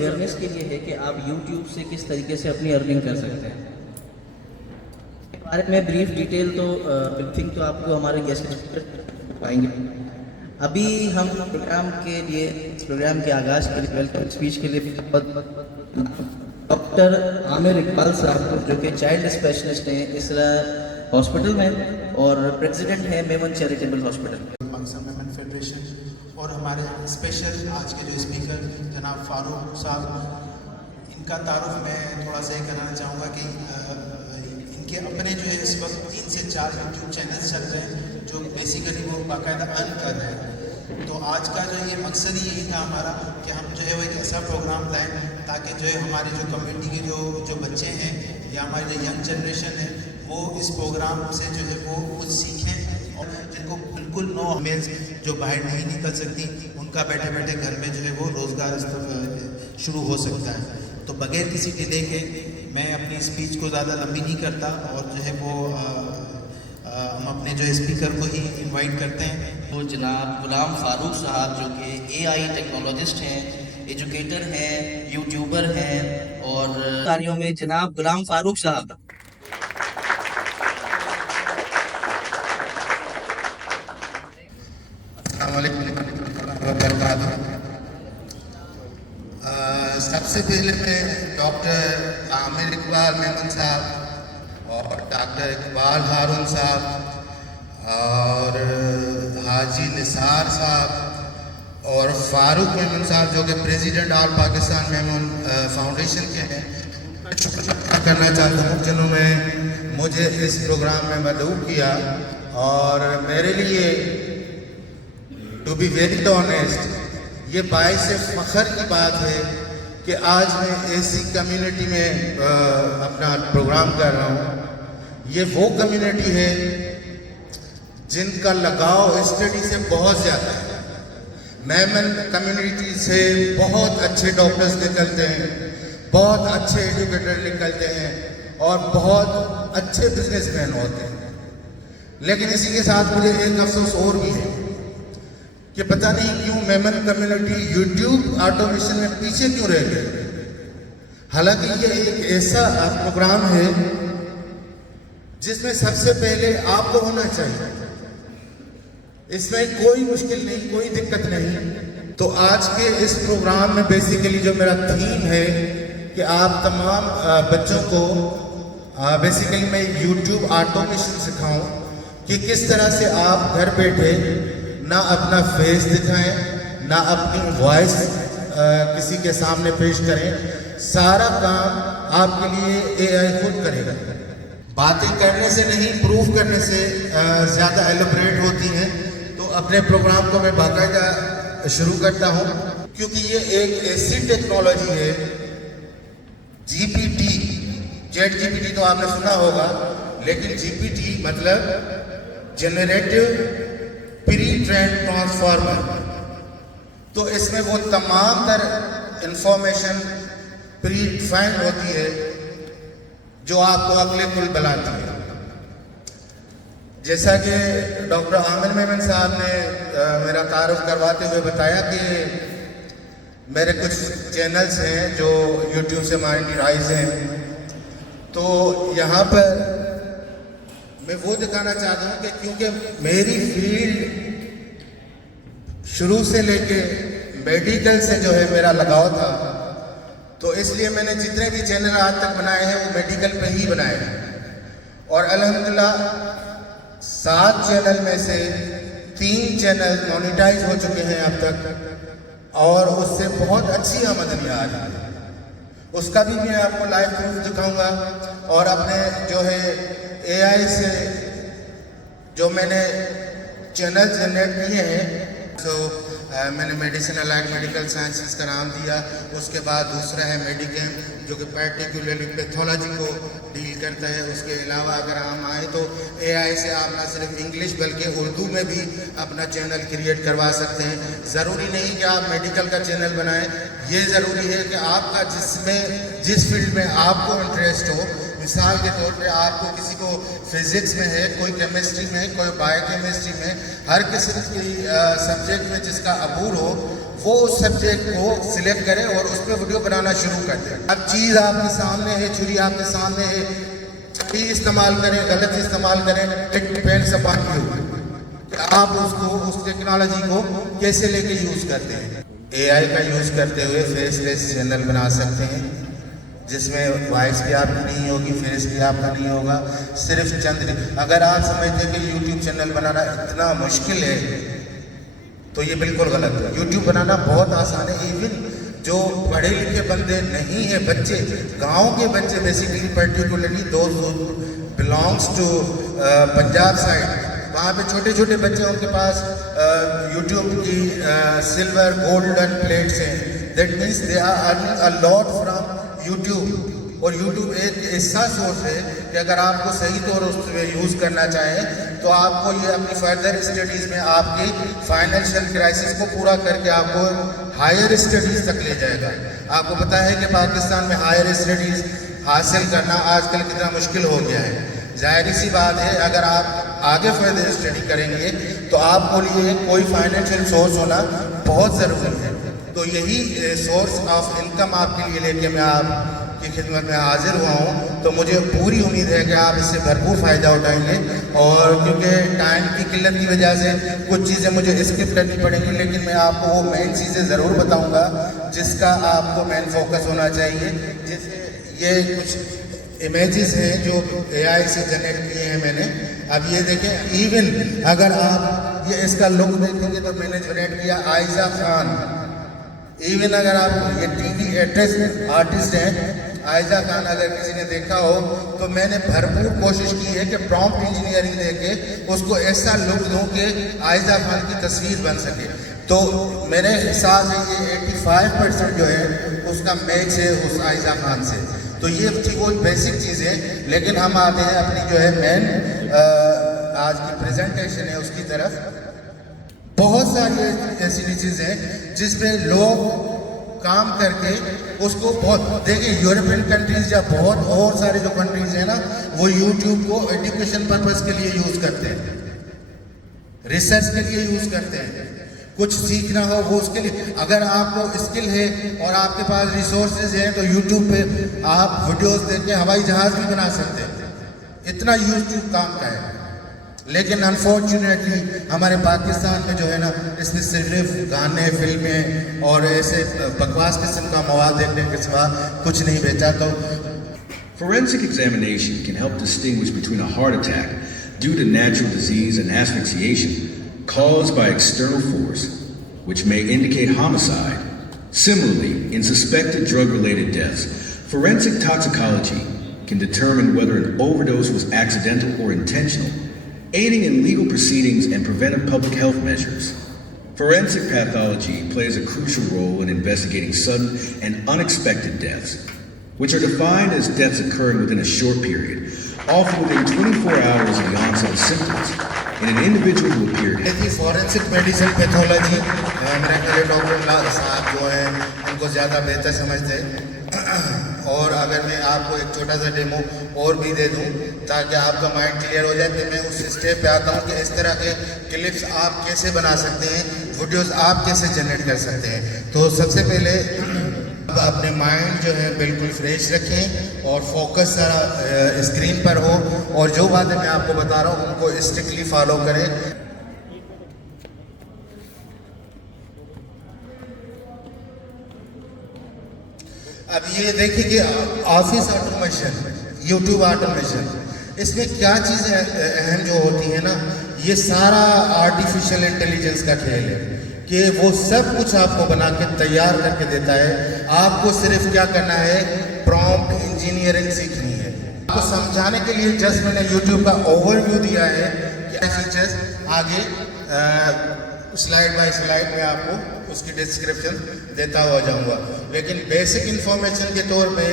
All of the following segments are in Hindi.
अवेयरनेस के लिए है कि आप YouTube से किस तरीके से अपनी अर्निंग कर सकते हैं। इस बारे में ब्रीफ डिटेल तो ब्रीफिंग तो आपको हमारे गेस्ट पाएंगे। अभी हम प्रोग्राम के लिए, इस प्रोग्राम के आगाज़ के लिए, वेलकम स्पीच के लिए डॉक्टर आमिर इकबाल साहब, जो कि चाइल्ड स्पेशलिस्ट हैं इस हॉस्पिटल में और प्रेसिडेंट हैं Memon charitable hospital Pakistan Memon federation, और हमारे स्पेशल आज के जो स्पीकर जनाब फारूक साहब, इनका तारुफ मैं थोड़ा सा ये कराना चाहूँगा कि इनके अपने जो है इस वक्त 3 से 4 यूट्यूब चैनल्स चल रहे हैं जो बेसिकली वो बाकायदा अर्न कर रहे हैं। तो आज का जो ये मकसद ही यही था हमारा कि हम जो है वो एक ऐसा प्रोग्राम लाएँ ताकि जो है हमारे जो कम्युनिटी के जो बच्चे हैं या हमारी जो यंग जनरेशन है वो इस प्रोग्राम से जो है वो कुछ सीखें, और जिनको बिल्कुल नो मेल्स जो बाहर नहीं निकल सकती उनका बैठे बैठे घर में जो है वो रोज़गार शुरू हो सकता है। तो बगैर किसी डिले के मैं अपनी स्पीच को ज़्यादा लंबी नहीं करता और जो है वो हम अपने जो स्पीकर को ही इनवाइट करते हैं। तो जनाब गुलाम फारूक साहब, जो कि AI टेक्नोलॉजिस्ट हैं, एजुकेटर हैं, यूट्यूबर हैं और कार्यों में जनाब गुलाम फारूक साहब। सबसे पहले मैं डॉक्टर आमिर इकबाल मेमन साहब और डॉक्टर इकबाल हारून साहब और हाजी निसार साहब और फारूक मेमन साहब, जो कि president all Pakistan Memon foundation के हैं, शुक्रिया करना चाहता हूँ जिन्होंने मुझे इस प्रोग्राम में मदऊ किया। और मेरे लिए टू बी वेरी ऑनेस्ट ये बाइस फ़ख्र की बात है कि आज मैं ऐसी कम्युनिटी में अपना प्रोग्राम कर रहा हूँ। ये वो कम्युनिटी है जिनका लगाव स्टडी से बहुत ज़्यादा है। मेमन कम्युनिटी से बहुत अच्छे डॉक्टर्स निकलते हैं, बहुत अच्छे एजुकेटर निकलते हैं और बहुत अच्छे बिजनेसमैन होते हैं। लेकिन इसी के साथ मुझे एक अफसोस और भी है कि पता नहीं क्यों मेमन कम्युनिटी यूट्यूब ऑटोमेशन में पीछे क्यों रह गई। हालांकि ये एक ऐसा प्रोग्राम है जिसमें सबसे पहले आपको होना चाहिए, इसमें कोई मुश्किल नहीं, कोई दिक्कत नहीं। तो आज के इस प्रोग्राम में बेसिकली जो मेरा थीम है कि आप तमाम बच्चों को बेसिकली मैं यूट्यूब ऑटोमेशन सिखाऊं कि किस तरह से आप घर बैठे ना अपना फेस दिखाएं, ना अपनी वॉइस किसी के सामने पेश करें, सारा काम आपके लिए AI खुद करेगा। बातें करने से नहीं, प्रूफ करने से ज़्यादा एलोबरेट होती हैं। तो अपने प्रोग्राम को मैं बाकायदा शुरू करता हूँ, क्योंकि ये एक ऐसी टेक्नोलॉजी है, GPT, ChatGPT तो आपने सुना होगा, लेकिन GPT मतलब जनरेटिव प्री ट्रेंड ट्रांसफार्मर। तो इसमें वो तमाम तर इंफॉर्मेशन प्री डिफाइंड होती है जो आपको अगले कुल बनाती है। जैसा कि डॉक्टर आमिर मेमन साहब ने मेरा तारुफ करवाते हुए बताया कि मेरे कुछ चैनल्स हैं जो यूट्यूब से मोनेटाइज हैं। तो यहाँ पर मैं वो दिखाना चाहता हूँ कि क्योंकि मेरी फील्ड शुरू से लेके मेडिकल से जो है मेरा लगाव था, तो इसलिए मैंने जितने भी चैनल आज तक बनाए हैं वो मेडिकल पे ही बनाए हैं। और अल्हम्दुलिल्लाह 7 चैनल में से 3 चैनल मोनेटाइज हो चुके हैं अब तक, और उससे बहुत अच्छी आमदनी आ रही है। उसका भी मैं आपको लाइव प्रूफ दिखाऊंगा। और अपने जो है AI से जो मैंने चैनल जनरेट किए हैं, तो मैंने मेडिसिन अलाइड मेडिकल साइंसेस का नाम दिया। उसके बाद दूसरा है मेडिकेम, जो कि पर्टिकुलरली पैथोलॉजी को डील करता है। उसके अलावा अगर हम आए तो AI से आप ना सिर्फ इंग्लिश बल्कि उर्दू में भी अपना चैनल क्रिएट करवा सकते हैं। ज़रूरी नहीं कि आप मेडिकल का चैनल बनाएं, ये ज़रूरी है कि आपका जिस फील्ड में आपको इंटरेस्ट हो। मिसाल के तौर पे आपको किसी को फिज़िक्स में है, कोई केमिस्ट्री में, कोई बायोकेमिस्ट्री में, हर किस्म की सब्जेक्ट में जिसका अबूर हो वो उस सब्जेक्ट को सिलेक्ट करे और उस पर वीडियो बनाना शुरू कर दे। अब चीज़ आपके सामने है, छुरी आपके सामने है, सही इस्तेमाल करें गलत इस्तेमाल करें, इट डिपेंड्स अपॉन यू, आप उसको उस टेक्नोलॉजी को कैसे लेके यूज़ करते हैं। AI का यूज़ करते हुए फेसलेस चैनल बना सकते हैं जिसमें वॉइस भी आपकी नहीं होगी, फेस भी आपका नहीं होगा, सिर्फ चंद। अगर आप समझते हैं कि यूट्यूब चैनल बनाना इतना मुश्किल है तो ये बिल्कुल गलत है। यूट्यूब बनाना बहुत आसान है। इवन जो पढ़े लिखे बंदे नहीं है, बच्चे, गांव के बच्चे basically, particularly those belongs to Punjab side, वहाँ पे छोटे छोटे बच्चे, उनके पास यूट्यूब की सिल्वर गोल्डन प्लेट्स हैं। That means they are earning a lot from YouTube. और यूट्यूब एक ऐसा सोर्स है कि अगर आपको सही तौर उसमें यूज़ करना चाहें तो आपको ये अपनी फर्दर स्टडीज़ में आपके फाइनेंशियल क्राइसिस को पूरा करके आपको हायर स्टडीज़ तक ले जाएगा। आपको पता है कि पाकिस्तान में हायर स्टडीज़ हासिल करना आजकल कितना मुश्किल हो गया है। जाहिर सी बात है, अगर आप आगे फर्दर स्टडी करेंगे तो आपको लिए कोई फाइनेंशियल सोर्स होना बहुत ज़रूरी है। तो यही सोर्स ऑफ इनकम आपके लिए लेके मैं आपकी खिदमत में हाजिर हुआ हूँ। तो मुझे पूरी उम्मीद है कि आप इससे भरपूर फ़ायदा उठाएंगे। और क्योंकि टाइम की किल्लत की वजह से कुछ चीज़ें मुझे स्किप करनी पड़ेंगी, लेकिन मैं आपको वो मेन चीज़ें ज़रूर बताऊँगा जिसका आपको मेन फोकस होना चाहिए। जैसे ये कुछ इमेजेस हैं जो AI से जनरेट किए हैं मैंने। अब ये देखें, इवन अगर आप ये इसका लुक देखेंगे तो मैंने जनरेट किया आयजा खान। इवन अगर आप ये टीवी एक्ट्रेस आर्टिस्ट हैं आयजा खान, अगर किसी ने देखा हो तो मैंने भरपूर कोशिश की है कि प्रॉम्प्ट इंजीनियरिंग देके उसको ऐसा लुक दूं कि आयजा खान की तस्वीर बन सके। तो मेरे हिसाब से ये 85% जो है उसका मैच है उस आयजा खान से। तो ये थी वो बेसिक चीज़ें। लेकिन हम आते हैं अपनी जो है मेन आज की प्रेजेंटेशन है उसकी तरफ। बहुत सारी ऐसी चीज़ें हैं जिसमें लोग काम करके उसको बहुत, देखिए यूरोपियन कंट्रीज या बहुत और सारे जो कंट्रीज हैं ना, वो यूट्यूब को एजुकेशन पर्पस के लिए यूज़ करते हैं, रिसर्च के लिए यूज़ करते हैं। कुछ सीखना हो वो उसके लिए, अगर आपको स्किल है और आपके पास रिसोर्सेज हैं तो यूट्यूब पे आप वीडियोस देख के हवाई जहाज़ भी बना सकते हैं। इतना यूट्यूब काम का है। लेकिन अनफॉर्चुनेटली हमारे पाकिस्तान में जो है ना, इसमें सिर्फ गाने, फिल्में और ऐसे बकवास किस्म का मवाद देखने के सिवा कुछ नहीं बेचा। तो Forensic examination can help distinguish between a heart attack due to natural disease and asphyxiation caused by external force, which may indicate homicide. Similarly, in suspected drug-related deaths, forensic toxicology can determine whether an overdose was accidental or intentional, aiding in legal proceedings and preventive public health measures. Forensic pathology plays a crucial role in investigating sudden and unexpected deaths, which are defined as deaths occurring within a short period, often within 24 hours of the onset of symptoms, in an individual who appeared. Forensic medicine pathology मेरे ख्याल डॉक्टर साहब जो हैं उनको ज़्यादा बेहतर समझते हैं। और अगर मैं आपको एक छोटा सा डेमो और भी दे दूं ताकि आपका माइंड क्लियर हो जाए, तो मैं उस स्टेप पे आता हूं कि इस तरह के क्लिप्स आप कैसे बना सकते हैं, वीडियोस आप कैसे जनरेट कर सकते हैं। तो सबसे पहले अपने माइंड जो है बिल्कुल फ्रेश रखें और फोकस सारा स्क्रीन पर हो, और जो बातें मैं आपको बता रहा हूँ उनको स्ट्रिक्टली फॉलो करें। अब ये देखिए कि ऑफिस ऑटोमेशन, यूट्यूब ऑटोमेशन, इसमें क्या चीज़ें अहम जो होती हैं ना, ये सारा आर्टिफिशियल इंटेलिजेंस का खेल है कि वो सब कुछ आपको बना के तैयार करके देता है। आपको सिर्फ क्या करना है, प्रॉम्प्ट इंजीनियरिंग सीखनी है। आपको समझाने के लिए जस्ट मैंने यूट्यूब का ओवरव्यू दिया है, क्या फीचर्स, आगे स्लाइड बाय स्लाइड में आपको उसकी डिस्क्रिप्शन देता हुआ जाऊंगा। लेकिन बेसिक इंफॉर्मेशन के तौर पे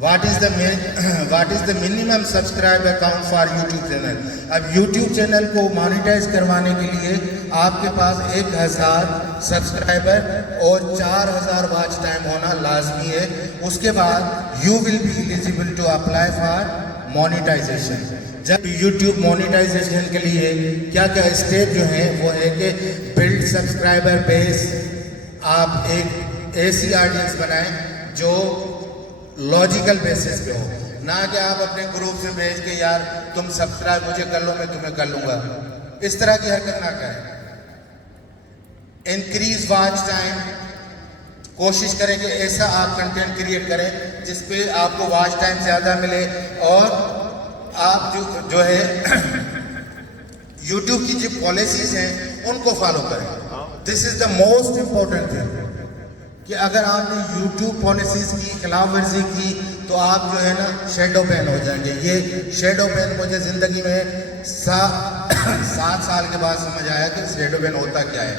what is the minimum subscriber count for YouTube channel. अब यूट्यूब चैनल को मोनेटाइज करवाने के लिए आपके पास 1000 सब्सक्राइबर और 4000 वॉच टाइम होना लाजमी है। उसके बाद you will be eligible to apply for monetisation. जब YouTube मोनेटाइजेशन के लिए क्या क्या स्टेप जो हैं वो है कि बिल्ड सब्सक्राइबर बेस, आप एक ऐसी ऑडियंस बनाएं जो लॉजिकल बेसिस पे हो, ना कि आप अपने ग्रुप से भेज के यार तुम सब्सक्राइब मुझे कर लो मैं तुम्हें कर लूँगा, इस तरह की हरकत ना करें। इंक्रीज वॉच टाइम, कोशिश करें कि ऐसा आप कंटेंट क्रिएट करें जिसपे आपको वॉच टाइम ज़्यादा मिले और आप जो है YouTube की जो पॉलिसीज़ हैं उनको फॉलो करें। This is the most important thing कि अगर आपने YouTube पॉलिसीज़ की खिलाफ वर्जी की तो आप जो है ना शेडो बैन हो जाएंगे। ये शेडो बैन मुझे ज़िंदगी में 7 साल के बाद समझ आया कि शेडो बैन होता क्या है।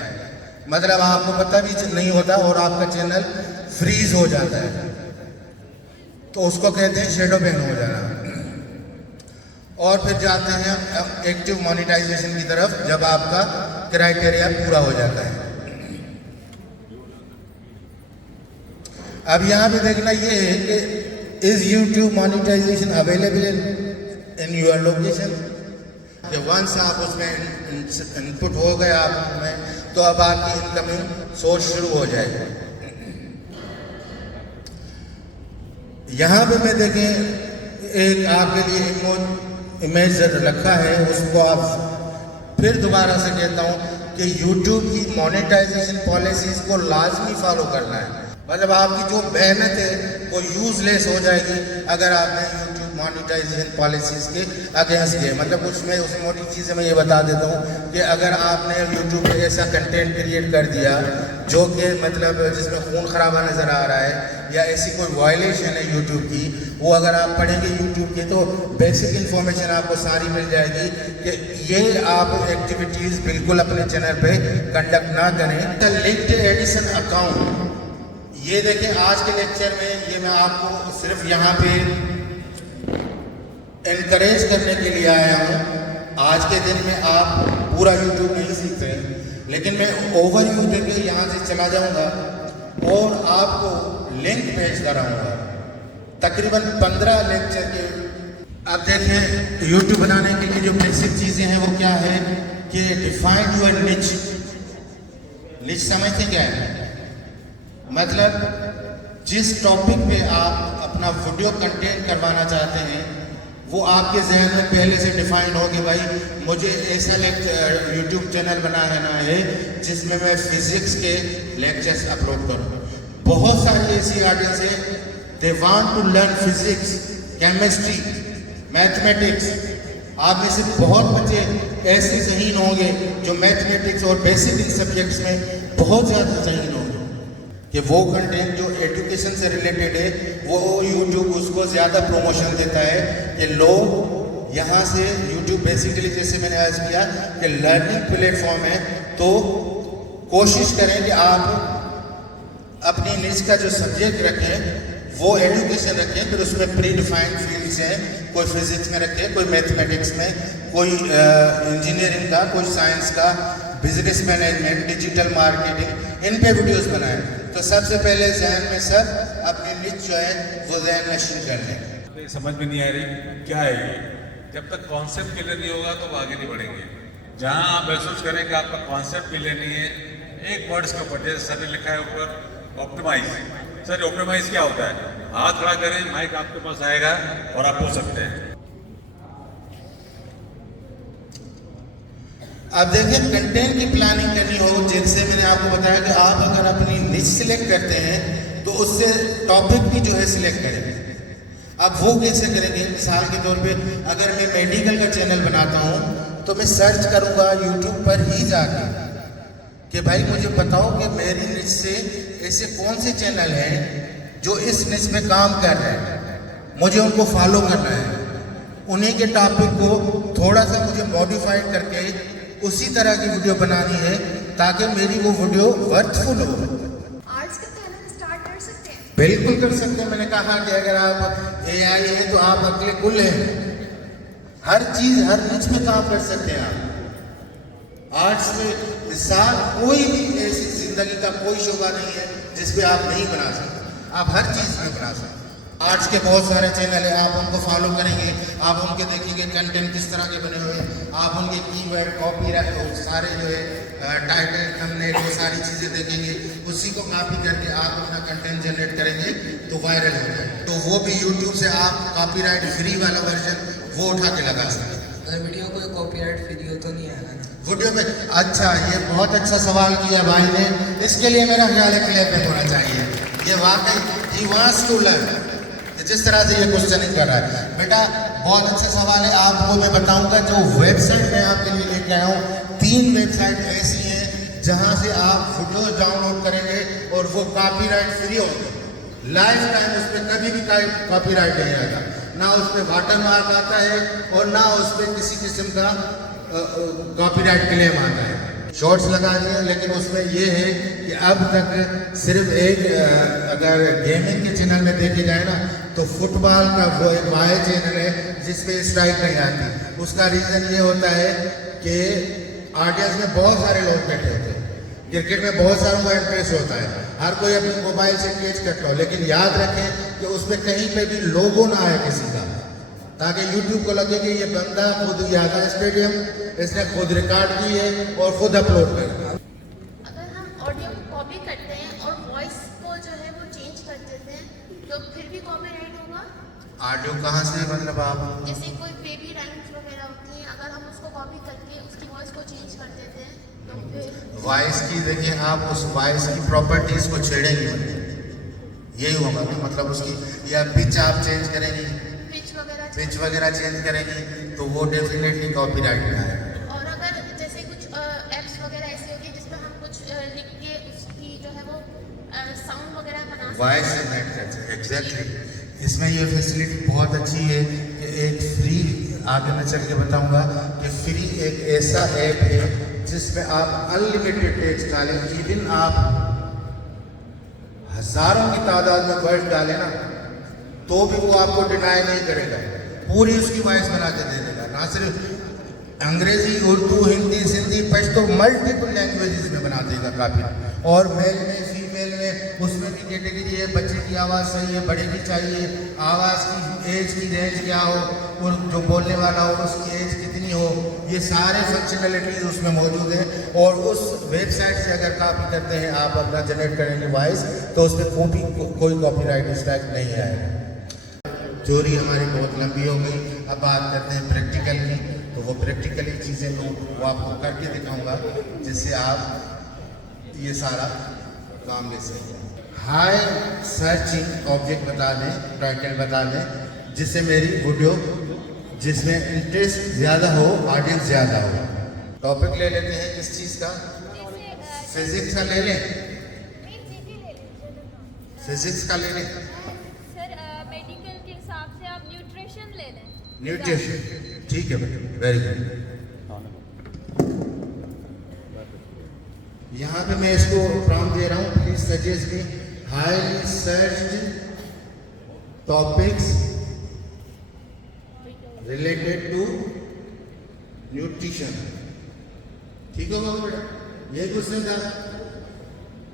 मतलब आपको पता भी नहीं होता और आपका चैनल फ्रीज हो जाता है, तो उसको कहते हैं शेडो बैन हो जाना। और फिर जाते हैं एक्टिव मोनेटाइजेशन की तरफ जब आपका क्राइटेरिया पूरा हो जाता है। अब यहाँ पे देखना ये है कि is YouTube monetisation available in your location. जब वंस आप उसमें इनपुट हो गए आप में, तो अब आपकी इनकमिंग सोर्स शुरू हो जाएगी। यहाँ पे मैं देखें एक आपके लिए इमेज रखा है, उसको आप फिर दोबारा से कहता हूँ कि YouTube की मोनेटाइजेशन पॉलिसीज़ को लाजमी फॉलो करना है। मतलब आपकी जो मेहनत है वो यूज़लेस हो जाएगी अगर आपने YouTube मोनेटाइजेशन पॉलिसीज़ के अगेंस्ट गए। मतलब उसमें उस मोटी चीज़ मैं ये बता देता हूँ कि अगर आपने YouTube पे ऐसा कंटेंट क्रिएट कर दिया जो कि मतलब जिसमें खून खराबा नज़र आ रहा है या ऐसी कोई वायलेशन है YouTube की, वो अगर आप पढ़ेंगे YouTube के तो बेसिक इन्फॉर्मेशन आपको सारी मिल जाएगी कि ये आप एक्टिविटीज़ बिल्कुल अपने चैनल पे कंडक्ट ना करें। लिंक्ड एडिशन अकाउंट, ये देखें आज के लेक्चर में ये मैं आपको सिर्फ यहाँ पे इनकरेज करने के लिए आया हूँ। आज के दिन में आप पूरा YouTube नहीं सीख रहे, लेकिन मैं ओवरव्यू देके यहाँ से चला जाऊँगा और आपको लिंक भेजता रहूँगा तकरीबन 15 लेक्चर के। अब देखें YouTube बनाने के लिए जो बेसिक चीज़ें हैं वो क्या है कि डिफाइन योर निच। निच समझते क्या है? मतलब जिस टॉपिक पे आप अपना वीडियो कंटेंट करवाना चाहते हैं वो आपके जहन में पहले से डिफाइन हो कि भाई मुझे ऐसा YouTube चैनल बनाना है जिसमें मैं फिजिक्स के लेक्चर्स अपलोड करूँ। बहुत सारी ऐसी ऑडियंस है, they want to learn physics, chemistry, mathematics. आप में से बहुत बच्चे ऐसे ज़हीन होंगे जो मैथमेटिक्स और बेसिक सब्जेक्ट्स में बहुत ज़्यादा ज़हीन होंगे कि वो कंटेंट जो एजुकेशन से रिलेटेड है वो YouTube उसको ज़्यादा प्रमोशन देता है कि लोग यहाँ से YouTube बेसिकली जैसे मैंने आज किया कि लर्निंग प्लेटफॉर्म है, तो कोशिश करें कि आप अपनी निज का जो सब्जेक्ट रखें वो एजुकेशन रखें, फिर उसमें प्री डिफाइंड फील्ड्स हैं, कोई फिजिक्स में रखें, कोई मैथमेटिक्स में, कोई इंजीनियरिंग का, कोई साइंस का, बिजनेस मैनेजमेंट, डिजिटल मार्केटिंग, इन पे वीडियोस बनाएं। तो सबसे पहले जहन में सब अपनी निच जो है वो जहन नशीन कर लें। समझ में नहीं आ रही क्या है ये। जब तक कॉन्सेप्ट क्लियर नहीं होगा तो वो आगे नहीं बढ़ेंगे। जहाँ आप महसूस करें कि आपका कॉन्सेप्ट क्लियर नहीं है, एक वर्ड्स के ऊपर जैसे सर ने लिखा है ऊपर ऑप्टिमाइज। सर ऑप्टिमाइज क्या होता है? हाथ खड़ा करें, माइक आपके पास आएगा और आप पूछ सकते हैं। अब देखिए कंटेंट की प्लानिंग करनी हो, जैसे मैंने आपको बताया कि आप अगर अपनी निच सिलेक्ट करते हैं तो उससे टॉपिक भी जो है सिलेक्ट करेंगे। अब वो कैसे करेंगे? मिसाल के तौर पे अगर मैं मेडिकल का चैनल बनाता हूँ तो मैं सर्च करूँगा YouTube पर ही जाके कि भाई मुझे बताओ कि मेरी निच से ऐसे कौन से चैनल हैं जो इस निच में काम कर रहे हैं, मुझे उनको फॉलो करना है। उन्हीं के टॉपिक को थोड़ा सा मुझे मॉडिफाइड करके उसी तरह की वीडियो बनानी है ताकि मेरी वो वीडियो वर्थफुल हो। आज का चैनल स्टार्ट कर सकते हैं? बिल्कुल कर सकते हैं। मैंने कहा कि अगर आप AI हैं तो आप अगले कुल हैं। हर चीज़ हर निच में काम कर सकते हैं आप। आर्ट्स में मिसाल कोई भी ऐसी जिंदगी का कोई शोबा नहीं है जिस पे आप नहीं बना सकते, आप हर चीज़ में बना सकते। आर्ट्स के बहुत सारे चैनल है, आप उनको फॉलो करेंगे, आप उनके देखेंगे कंटेंट किस तरह के बने हुए हैं, आप उनके कीवर्ड कॉपीराइट सारे जो है टाइटल थंबनेल वो सारी चीज़ें देखेंगे, उसी को कॉपी करके आप अपना कंटेंट जनरेट करेंगे तो वायरल हो जाए। तो वो भी यूट्यूब से आप कॉपीराइट फ्री वाला वर्जन वो उठा के लगा सकते हैं। अगर वीडियो कोई कॉपीराइट वीडियो तो नहीं आएगा ना? वीडियो पे अच्छा, ये बहुत अच्छा सवाल किया भाई ने, इसके लिए मेरा ख्याल है क्लैपिंग होना चाहिए। ये वाकई ही वांट्स टू लर्न, जिस तरह से ये क्वेश्चनिंग कर रहा है। बेटा बहुत अच्छा सवाल है, आपको मैं बताऊंगा जो वेबसाइट मैं आपके लिए लेके आया हूँ, 3 वेबसाइट ऐसी हैं जहाँ से आप फोटोज डाउनलोड करेंगे और वो कॉपीराइट फ्री होंगे, लाइफ टाइम उस पर कभी भी कॉपीराइट नहीं आएगा, ना उस पर वाटर मार्क आता है और ना उस पर किसी किस्म का कॉपीराइट क्लेम आता है। शॉर्ट्स लगा दिए, लेकिन उसमें ये है कि अब तक सिर्फ एक अगर गेमिंग के चैनल में देखे जाए ना तो फुटबॉल का वो एक वाई चैनल है जिसपे स्ट्राइक नहीं आती। उसका रीज़न ये होता है कि ऑडियंस में बहुत सारे लोग बैठे होते हैं, क्रिकेट में बहुत सारों का इंटरेस्ट होता है, हर कोई अपने मोबाइल से कैच करता हो, लेकिन याद रखें कि उसमें कहीं पे भी लोगो ना आए किसी का, ताकि यूट्यूब को लगे कि ये बंदा खुद यहाँ का स्टेडियम इसने खुद रिकॉर्ड की है और खुद अपलोड कर। अगर हम ऑडियो कॉपी करते हैं और वॉइस को जो है वो चेंज कर देते हैं तो फिर भी कॉपीराइट होगा? ऑडियो कहाँ से मतलब आप जैसे कोई बेबी राइम्स वगैरह होती हैं, अगर हम उसको कॉपी करके उसकी वॉइस को चेंज कर देते हैं तो फिर वॉइस की देखिए, आप उस वॉइस की प्रॉपर्टीज को छेड़ेंगे, यही होगा ना मतलब उसकी, या पिच आप चेंज करेंगी, पिच वगैरह चेंज करेंगी तो वो डेफिनेटली कॉपीराइट में आएगा। और अगर जैसे कुछ एप्स वगैरह ऐसी होगी जिसमें हम कुछ लिख के उसकी जो है वो साउंड वगैरह बना सकते वॉइस से मैच करते हैं एग्जैक्टली। इसमें ये फैसिलिटी बहुत अच्छी है कि एक फ्री, आगे मैं चल के बताऊंगा कि फ्री एक ऐसा ऐप है जिसमें आप अनलिमिटेड टेक्स्ट डालें, इवन आप हजारों की तादाद में वर्ड डालें ना तो भी वो आपको डिनाई नहीं करेगा, पूरी उसकी वॉइस बना के दे देगा। ना सिर्फ अंग्रेजी, उर्दू, हिंदी, सिंधी, पश्तो, मल्टीपल लैंग्वेजेस में बना देगा काफ़ी। और मेल में, फीमेल में, उसमें भी कैटेगरी है, बच्चे की आवाज़ सही है, बड़े की चाहिए, आवाज़ की एज की रेंज क्या हो, और जो बोलने वाला हो उसकी एज कितनी हो, ये सारे फंक्शनलिटीज उसमें मौजूद हैं। और उस वेबसाइट से अगर कॉपी करते हैं आप अपना जनरेट करेंगे वॉइस तो उसमें कोई कॉपीराइट स्ट्राइक नहीं आएगा। चोरी हमारी बहुत लंबी हो गई, अब बात करते हैं प्रैक्टिकल की। तो वो प्रैक्टिकली चीज़ें वो आपको करके दिखाऊंगा जिससे आप ये सारा काम ले सकें। हाई सर्चिंग ऑब्जेक्ट बता दें, टाइटल बता दें, जिससे मेरी वीडियो जिसमें इंटरेस्ट ज़्यादा हो, ऑडियंस ज़्यादा हो। टॉपिक ले लेते हैं किस चीज़ का, फिजिक्स का ले लें, फिजिक्स का ले लें, मेडिकल के हिसाब से आप न्यूट्रिशन ले लें। न्यूट्रिशन, ठीक है भाई, वेरी गुड। यहाँ पे मैं इसको प्रॉम्प्ट दे रहा हूँ, please suggest me highly searched topics related to nutrition. ठीक होगा बेटा, ये क्वेश्चन था।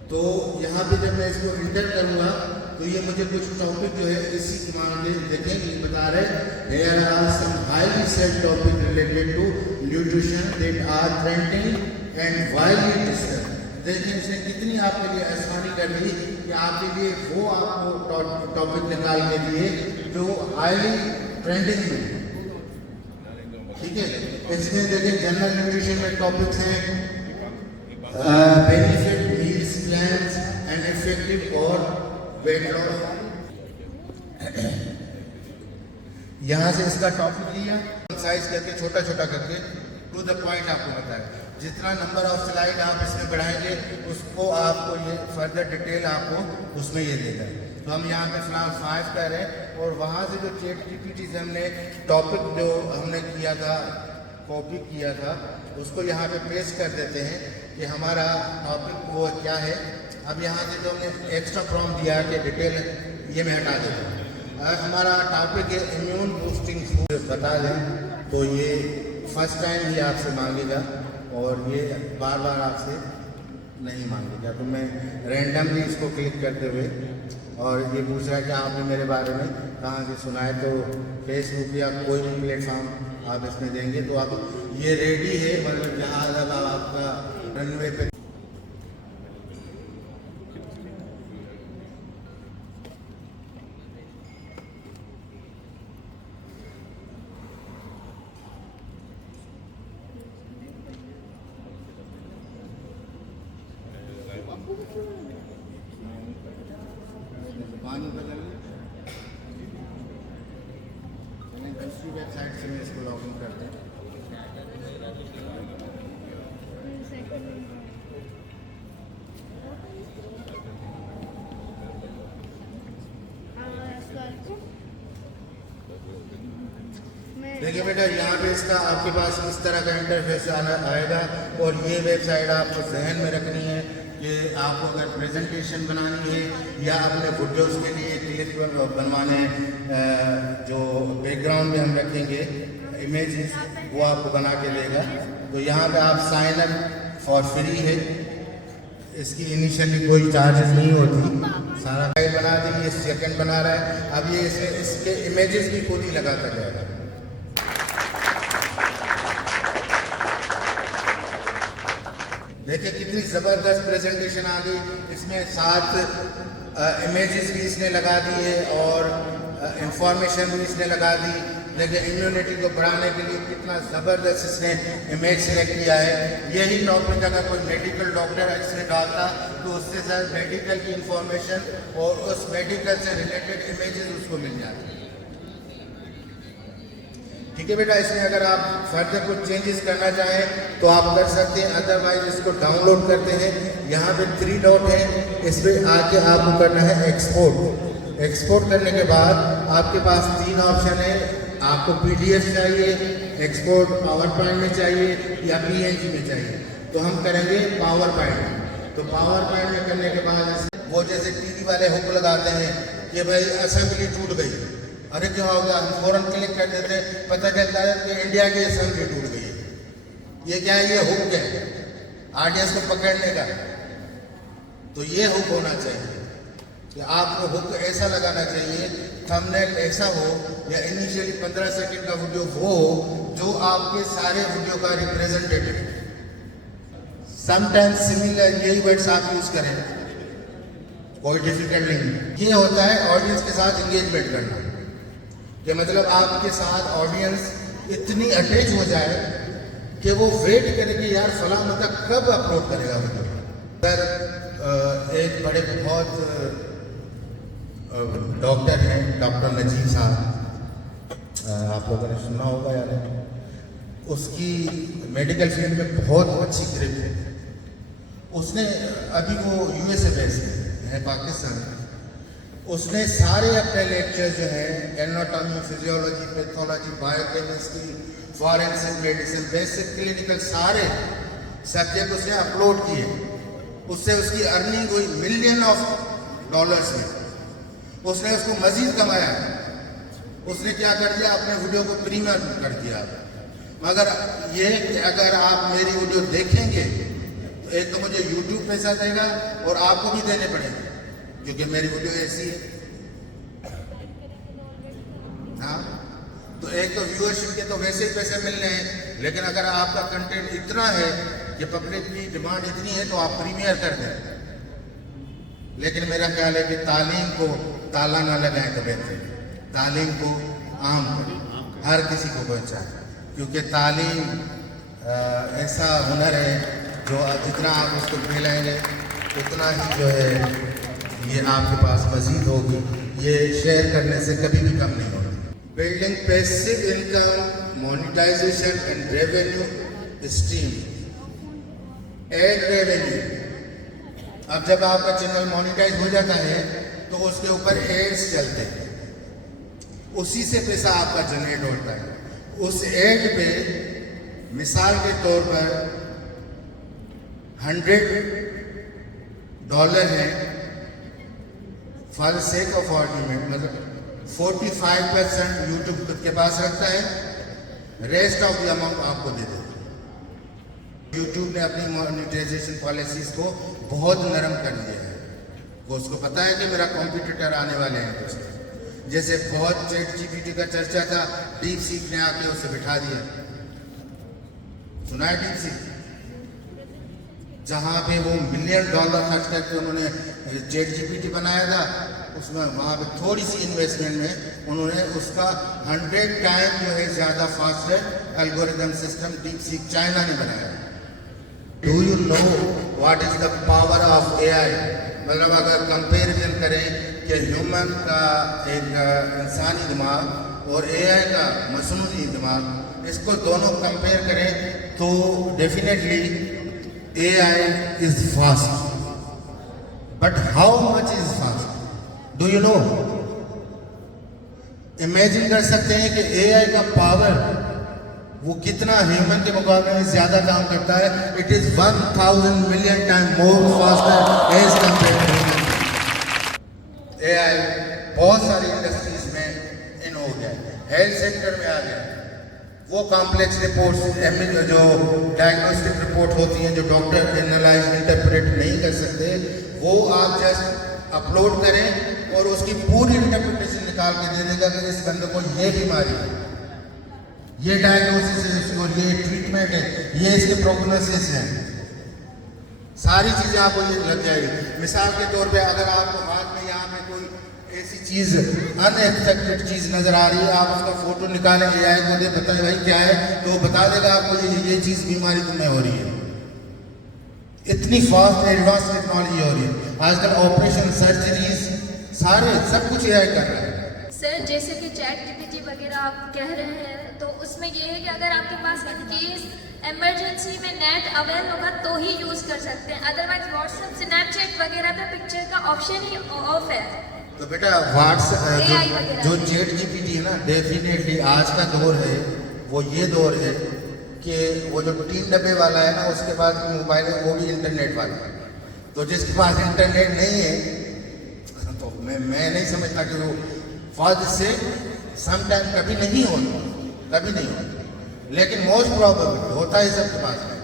तो यहाँ पे जब मैं इसको इंटर करूँगा तो ये मुझे कुछ टॉपिक जो है इसी के मामले देखेंगे, बता रहे here are some highly said topic related to nutrition that are trending and widely discussed। देखिए इसने कितनी आपके लिए आसानी कर दी कि आपके लिए वो आपको टॉपिक निकाल के दिए जो हाईली ट्रेंडिंग में। ठीक है, इसमें देखिए जनरल न्यूट्रिशन में टॉपिक्स हैं benefit, meals plans and effective और वेट लॉस। यहाँ से इसका टॉपिक लिया, साइज करके छोटा छोटा करके टू द पॉइंट आपको बताया। जितना नंबर ऑफ स्लाइड आप इसमें बढ़ाएंगे उसको आपको ये फर्दर डिटेल आपको उसमें ये देगा। तो हम यहाँ पे फिलहाल 5 कर रहे हैं और वहाँ से जो चैट जीपीटी से हमने टॉपिक जो हमने किया था, कॉपी किया था, उसको यहाँ पे पेस्ट कर देते हैं कि हमारा टॉपिक वो क्या है। अब यहाँ से जो हमने एक्स्ट्रा प्रॉम्प्ट दिया कि डिटेल, ये मैं हटा देता हूँ। हमारा टॉपिक है इम्यून बूस्टिंग फूड, बता दें तो ये फर्स्ट टाइम ही आपसे मांगेगा और ये बार बार आपसे नहीं मांगेगा। तो मैं रैंडमली इसको क्लिक करते हुए और ये पूछ रहा है कि आपने मेरे बारे में कहाँ से सुना है। तो फेसबुक या कोई भी प्लेटफॉर्म आप इसमें देंगे तो आप ये रेडी है, मतलब जहाँ जब आपका रनवे पे पानी बदल दूसरी वेबसाइट से मैं इसको लॉगिन करते हैं। देखिए बेटा, यहाँ पे इसका आपके पास इस तरह का इंटरफेस आएगा और ये वेबसाइट आपको जहन में रखनी है कि आपको अगर प्रेजेंटेशन बनानी है या अपने वीडियोस के लिए क्लिप बनवाने हैं, जो बैकग्राउंड में हम रखेंगे इमेजेस, वो आपको बना के देगा। तो यहाँ पे आप साइन अप फॉर फ्री है, इसकी इनिशियली कोई चार्जेस नहीं होती। सारा फाइल बना दी, ये सेकंड बना रहा है। अब ये इसके इमेजेस भी खुद ही लगाता जाएगा। देखिए कितनी ज़बरदस्त प्रेजेंटेशन आ गई, इसमें 7 इमेजेस भी इसने लगा दी है और इंफॉर्मेशन भी इसने लगा दी। देखिए इम्यूनिटी को बढ़ाने के लिए कितना ज़बरदस्त इसने इमेज सेलेक्ट किया है। यही टॉपिक अगर कोई मेडिकल डॉक्टर इसमें डालता तो उससे सर मेडिकल की इंफॉर्मेशन और उस मेडिकल से रिलेटेड इमेजेस उसको मिल जाती। ठीक है बेटा, इसमें अगर आप फर्दर कुछ चेंजेस करना चाहें तो आप कर सकते हैं, अदरवाइज इसको डाउनलोड करते हैं। यहाँ पे 3 डॉट है, इस पर आके आपको करना है एक्सपोर्ट। एक्सपोर्ट करने के बाद आपके पास 3 ऑप्शन है, आपको PDF चाहिए, एक्सपोर्ट पावर पॉइंट में चाहिए या PNG में चाहिए। तो हम करेंगे पावर पॉइंट। तो पावर पॉइंट में करने के बाद वो जैसे टीवी वाले हुक लगाते हैं कि भाई असेंबली टूट गई, अरे क्या होगा, हम फौरन क्लिक कर देते हैं, पता चलता है कि इंडिया की असेंबली टूट गई है। ये क्या है, ये हुक है ऑडियंस को पकड़ने का। तो ये हुक होना चाहिए कि आपको हुक ऐसा लगाना चाहिए, थंबनेल ऐसा हो या इनिशियली 15 सेकंड का वीडियो वो हो जो आपके सारे वीडियो का रिप्रेजेंटेटिव। समटाइम्स सिमिलर यही वर्ड्स आप यूज करें, कोई डिफिकल्ट नहीं। ये होता है ऑडियंस के साथ एंगेजमेंट करना, कि मतलब आपके साथ ऑडियंस इतनी अटैच हो जाए कि वो वेट करे कि यार फला मतलब कब अपलोड करेगा वीडियो। सर एक बड़े बहुत डॉक्टर हैं, डॉक्टर नजीब साहब, आप लोगों ने सुना होगा यार, उसकी मेडिकल फील्ड में बहुत अच्छी ग्रिप है। उसने अभी वो USA बेस्ड है पाकिस्तान, उसने सारे अपने लेक्चर जो है anatomy, physiology, pathology, biochemistry, forensic medicine, basic, clinical, सारे सब्जेक्ट उसने अपलोड किए। उससे उसकी अर्निंग हुई $1,000,000 में। उसने उसको मजीद कमाया। उसने क्या कर दिया, अपने वीडियो को प्रीमियर कर दिया। मगर ये कि अगर आप मेरी वीडियो देखेंगे तो एक तो मुझे YouTube पैसा देगा और आपको भी देने पड़ेंगे क्योंकि मेरी वीडियो ऐसी है। हाँ, तो एक तो व्यूअरशिप के तो वैसे ही पैसे मिल रहे हैं, लेकिन अगर आपका कंटेंट इतना है कि पब्लिक की डिमांड इतनी है तो आप प्रीमियर कर दें। लेकिन मेरा ख्याल है कि तालीम को ताला ना लगाएं तो बेहतर है, तालीम को आम करें, हर किसी को पहुँचाएं, क्योंकि तालीम ऐसा हुनर है जो जितना आप उसको फैलाएंगे उतना ही जो है ये आपके पास मजीद होगी। ये शेयर करने से कभी भी कम नहीं होगी। Building passive income, monetisation and revenue stream, ad revenue. अब जब आपका चैनल मोनेटाइज हो जाता है तो उसके ऊपर एड्स चलते हैं, उसी से पैसा आपका जनरेट होता है। उस एड पे मिसाल के तौर पर $100 है, for the sake of argument, मतलब 45% यूट्यूब खुद के पास रखता है, रेस्ट ऑफ द अमाउंट आपको दे देता है। यूट्यूब ने अपनी मोनेटाइजेशन पॉलिसीज को बहुत नरम कर दिया है। वो उसको पता है कि मेरा कॉम्पिटिटर आने वाले हैं कुछ। जैसे बहुत ChatGPT का चर्चा था, डीप सीक ने आके उसे बिठा दिया। सुना है डीप सीक? जहाँ पे वो $1 मिलियन खर्च करके उन्होंने ChatGPT बनाया था, उसमें वहाँ पे थोड़ी सी इन्वेस्टमेंट में उन्होंने उसका 100 टाइम जो है ज़्यादा faster algorithm system deep seek China ने बनाया। Do you know what is the power of AI? मतलब अगर कंपैरिजन करें कि ह्यूमन का एक इंसानी दिमाग और AI का मसनूई दिमाग, इसको दोनों कंपेयर करें तो definitely AI is fast, but how much is fast? Do you know? Imagine कर सकते हैं कि AI का पावर वो कितना ह्यूमन के मुकाबले में ज्यादा काम करता है। It is 1000 million time more faster as compare to human. AI बहुत सारी इंडस्ट्रीज में इन हो गया, हेल्थ सेक्टर में आ गया। वो कॉम्प्लेक्स रिपोर्ट्स जो डायग्नोस्टिक रिपोर्ट होती हैं, जो डॉक्टर एनालाइज इंटरप्रेट नहीं कर सकते, वो आप जस्ट अपलोड करें और उसकी पूरी इंटरप्रिटेशन निकाल के दे देगा कि इस बंदे को ये बीमारी है, ये डायग्नोसिस है, इसको ये ट्रीटमेंट है, ये इसके प्रोग्नोसिस है, सारी चीज़ें आपको ये लग जाएगी। मिसाल के तौर पे अगर आपको हाथ में यहाँ पे कोई ऐसी चीज़ अनएक्सपेक्टेड चीज़ नज़र आ रही है, आप उसका फोटो निकालें, AI को दे, बताए भाई क्या है, तो वो बता देगा आपको ये चीज़ बीमारी तुम्हें हो रही है। इतनी फास्ट एडवांस टेक्नोलॉजी हो रही है आजकल। ऑपरेशन, सर्जरीज, सारे सब कुछ AI कर रहा है। सर जैसे कि ChatGPT वगैरह आप कह रहे हैं, तो उसमें ये है कि अगर आपके पास इन केस इमरजेंसी में नेट अवेल होगा तो ही यूज़ कर सकते हैं, अदरवाइज व्हाट्सएप, स्नैपचैट वगैरह पे पिक्चर का ऑप्शन ही ऑफ है। तो बेटा व्हाट्सएप जो ChatGPT है ना, डेफिनेटली आज का दौर है, वो ये दौर है कि वो जो 3 डब्बे वाला है ना, उसके पास मोबाइल है, वो भी इंटरनेट वाला है। तो जिसके पास इंटरनेट नहीं है, तो मैं नहीं समझता कि वो फर्ज से समटाइम कभी नहीं होता, लेकिन मोस्ट प्रॉबेबल होता है सबके पास में।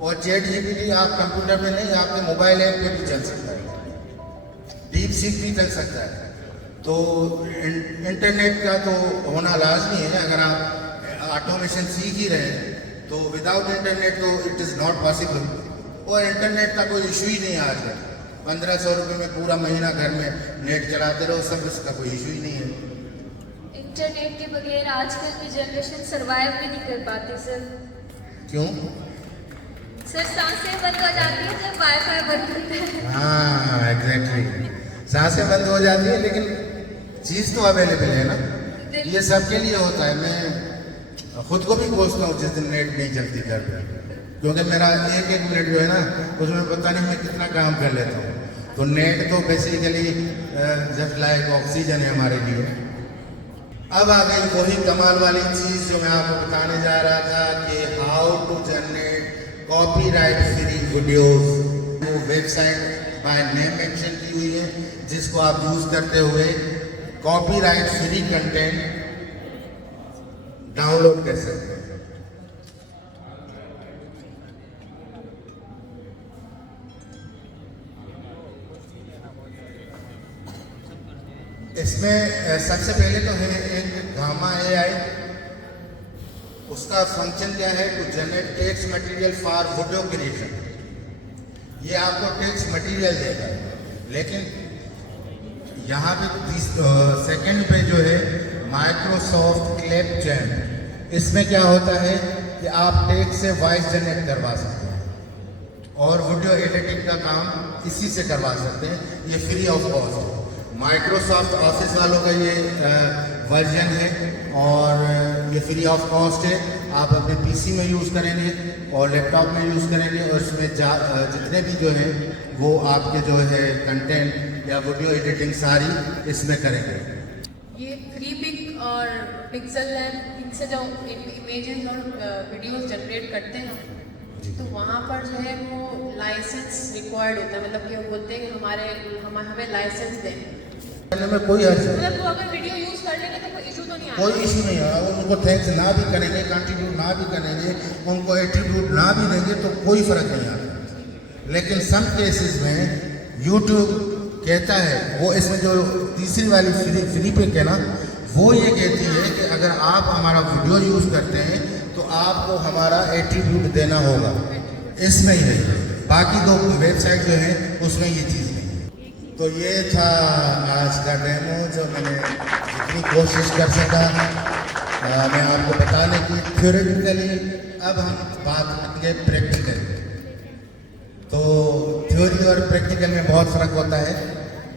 और ChatGPT आप कंप्यूटर में नहीं, आपके मोबाइल ऐप पे भी चल सकता है, डीप सीक भी चल सकता है। तो इंटरनेट का तो होना लाजमी है। अगर आप ऑटोमेशन सीख ही रहे हैं तो विदाउट इंटरनेट तो इट इज़ नॉट पॉसिबल। और इंटरनेट का कोई इशू ही नहीं है आजकल। 1500 रुपये में पूरा महीना घर में नेट चलाते रहो, सब इसका कोई इशू ही नहीं है। इंटरनेट के बगैर आजकल की जनरेशन सरवाइव भी नहीं कर पाती सर। क्यों? सर सांसें बंद हो जाती है जब वाईफाई बंद होता है। हाँ एग्जैक्टली, सांसें बंद हो जाती है, लेकिन चीज़ तो अवेलेबल है ना, ये सबके लिए होता है। मैं खुद को भी कोसता हूँ जिस दिन नेट नहीं चलती घर पे, क्योंकि मेरा एक मिनट जो है ना, उसमें पता नहीं मैं कितना काम कर लेता हूँ। तो नेट तो बेसिकली जस्ट लाइक ऑक्सीजन है हमारे लिए। अब आ गई वही कमाल वाली चीज़ जो मैं आपको बताने जा रहा था कि how to generate copyright free videos. वो वेबसाइट बाय नेम मेंशन की हुई है, जिसको आप यूज़ करते हुए कॉपीराइट फ्री कंटेंट डाउनलोड कर सकते हैं। इसमें सबसे पहले तो है एक गामा AI। उसका फंक्शन क्या है? To generate text material for video creation. ये आपको टेक्स्ट मटेरियल देगा, लेकिन यहाँ पे सेकंड पे जो है माइक्रोसॉफ्ट क्लिप चैट, इसमें क्या होता है कि आप टेक्स्ट से वॉइस जनरेट करवा सकते हैं और वीडियो एडिटिंग का काम इसी से करवा सकते हैं। ये फ्री ऑफ कॉस्ट है। माइक्रोसॉफ्ट ऑफिस वालों का ये वर्जन है और ये फ्री ऑफ कॉस्ट है। आप अपने पीसी में यूज़ करेंगे और लैपटॉप में यूज़ करेंगे और इसमें जितने भी जो है वो आपके जो है कंटेंट या वीडियो एडिटिंग सारी इसमें करेंगे। ये फ्री पिक और पिक्सल लैब, इनसे जो इमेजेस और वीडियोस जनरेट करते हैं, तो वहाँ पर जो है वो लाइसेंस रिक्वायर्ड होता है। मतलब कि वो बोलते हैं कि हमें लाइसेंस दें। में कोई हर्ज नहीं, मतलब वो अगर वीडियो यूज़ कर लेंगे तो कोई इशू तो नहीं आएगा? कोई इशू नहीं है। उनको थैंक्स ना भी करेंगे, कंट्रीब्यूट ना भी करेंगे, उनको एट्रीब्यूट ना भी देंगे तो कोई फ़र्क नहीं आता। लेकिन सम केसेस में यूट्यूब कहता है वो इसमें जो तीसरी वाली फ्री पिक है ना, वो ये कहती है कि अगर आप हमारा वीडियो यूज़ करते हैं तो आपको हमारा एट्रीब्यूट देना होगा, इसमें ही है। बाकी दो वेबसाइट जो है उसमें ये चीज़ नहीं है। तो ये था आज का डेमो जो मैंने जितनी कोशिश कर सका मैं आपको बताने की थ्योरेटिकली। अब हम बात करेंगे प्रैक्टिकल। तो थ्योरी और प्रैक्टिकल में बहुत फ़र्क होता है।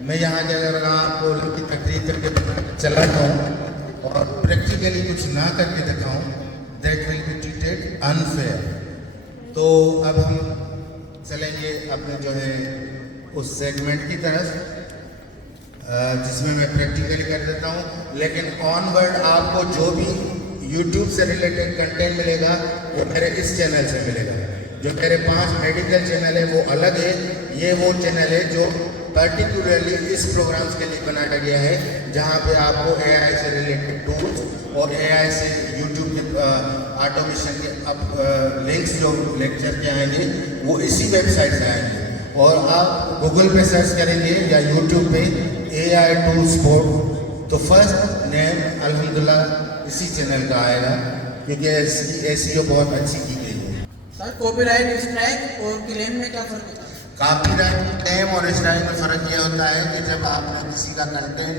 मैं यहाँ के अगर आपको की तकरीर करके चला जाऊँ और प्रैक्टिकली कुछ ना करके दिखाऊँ, that will be treated unfair. तो अब हम चलेंगे अपने जो है उस सेगमेंट की तरफ जिसमें मैं प्रैक्टिकली कर देता हूँ, लेकिन ऑनवर्ड आपको जो भी YouTube से रिलेटेड कंटेंट मिलेगा वो मेरे इस चैनल से मिलेगा। जो मेरे 5 मेडिकल चैनल है वो अलग है, ये वो चैनल है जो पर्टिकुलरली इस प्रोग्राम्स के लिए बनाया गया है, जहाँ पे आपको AI से रिलेटेड टूल्स और AI से YouTube के ऑटोमेशन के अब लिंक्स जो लेक्चर के आएंगे वो इसी वेबसाइट से आएंगे। और आप गूगल पे सर्च करेंगे या यूट्यूब पे AI टूल स्पोर्ट, तो फर्स्ट नेम अल्हम्दुलिल्लाह इसी चैनल का आएगा, क्योंकि SEO बहुत अच्छी की गई है। सर कॉपीराइट स्ट्राइक और क्लेम में क्या फ़र्क होता है? कॉपीराइट क्लेम और स्ट्राइक में फ़र्क ये होता है कि जब आपने किसी का कंटेंट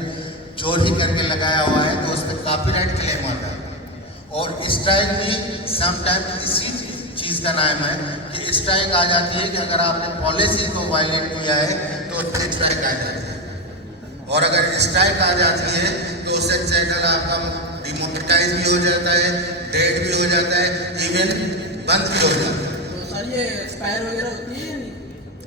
चोरी करके लगाया हुआ है तो उस पर कॉपीराइट क्लेम आता है, और स्ट्राइक भी समटाइम इसी चीज़ का नाम है कि स्ट्राइक आ जाती है कि अगर आपने पॉलिसी को वायलेट किया है तो उससे स्ट्राइक आ जाती है, और अगर स्ट्राइक आ जाती है तो उससे चैनल आपका डिमोनेटाइज भी हो जाता है, डेड भी हो जाता है, इवन बंद भी हो जाता है। तो सर ये एक्सपायर वगैरह होती है?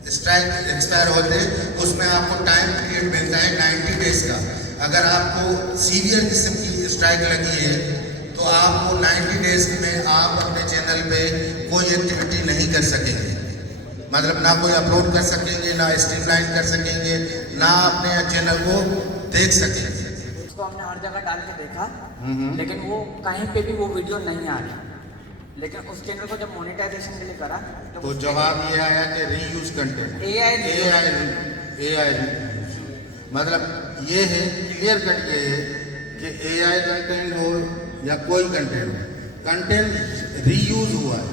स्ट्राइक एक्सपायर होते उसमें आपको टाइम पीरियड मिलता है 90 डेज का। अगर आपको सीवियर किस्म की स्ट्राइक लगी है तो आपको 90 डेज में आप अपने चैनल पे कोई एक्टिविटी नहीं कर सकेंगे, मतलब ना कोई अपलोड कर सकेंगे, ना स्ट्रीमलाइन कर सकेंगे, ना अपने चैनल को देख सकेंगे। उसको हमने हर जगह डाल के देखा, लेकिन वो कहीं पे भी वो वीडियो नहीं आ रही। लेकिन उस चैनल को जब मोनेटाइजेशन के लिए करा तो जवाब ये आया कि रीयूज कंटेंट, AI मतलब ये है, क्लियर कट ये है कि AI कंटेंट हो या कोई कंटेंट हो, कंटेंट रीयूज हुआ है।